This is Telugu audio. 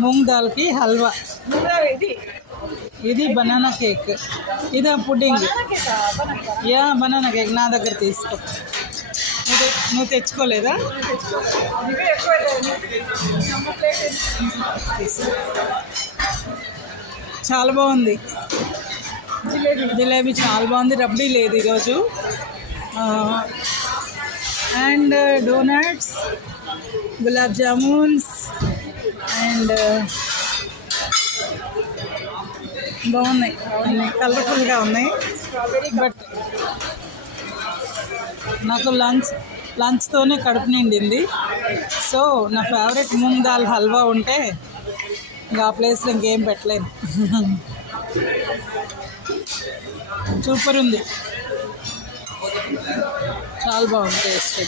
మూంగ్ దాల్కి హల్వా. ఇది బనానా కేక్. ఇది పుడ్డింగ్. యా బనానా కేక్ నా దగ్గర తీసుకో. నువ్వు తెచ్చుకోలేదా? చాలా బాగుంది. జిలేబీ చాలా బాగుంది. రబ్డీ లేదు ఈరోజు. And donuts, gulab jamuns and బాగున్నాయి. అన్నీ కలర్ఫుల్గా ఉన్నాయి. బట్ నాకు లంచ్తోనే కడుపు నిండింది. సో నా ఫేవరెట్ మూంగ్ దాల్ హల్వా ఉంటే ఇంకా ఆ ప్లేస్లో ఇంకేం పెట్టలేను. సూపర్ ఉంది. చాలా బాగుంది టేస్ట్.